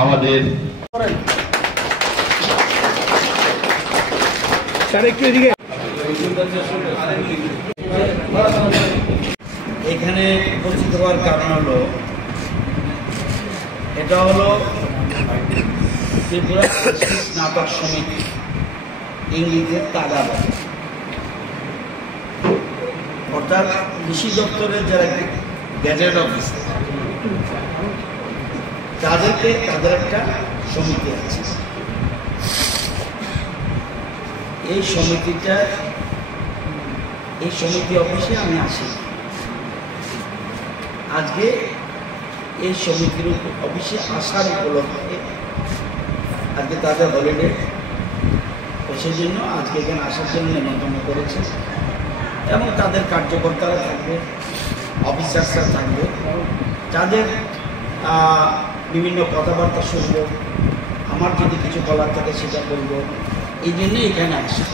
আমাদের এখানে উপস্থিত হওয়ার কারণ হলো এটা হলো ত্রিপুরা নাটক সমিতি ইংরেজির তাগাদ, অর্থাৎ কৃষি দপ্তরের যারা গ্যাজেট অফিসার তাদের একটা সমিতি আছে। এই সমিতি অফিসে আমি আসি। আজকে এই সমিতির অফিসে আসার উপলক্ষে আজকে তাদের হলিডে, সেই জন্য আজকে এখানে আসার জন্য নিমন্ত্রণ করেছে এবং তাদের কার্যকর্তারা থাকবে, অফিসার্সরা থাকবে, যাদের বিভিন্ন কথাবার্তা শুনবো, আমার যদি কিছু বলার থাকে সেটা বলবো, এই জন্যই এখানে আসে।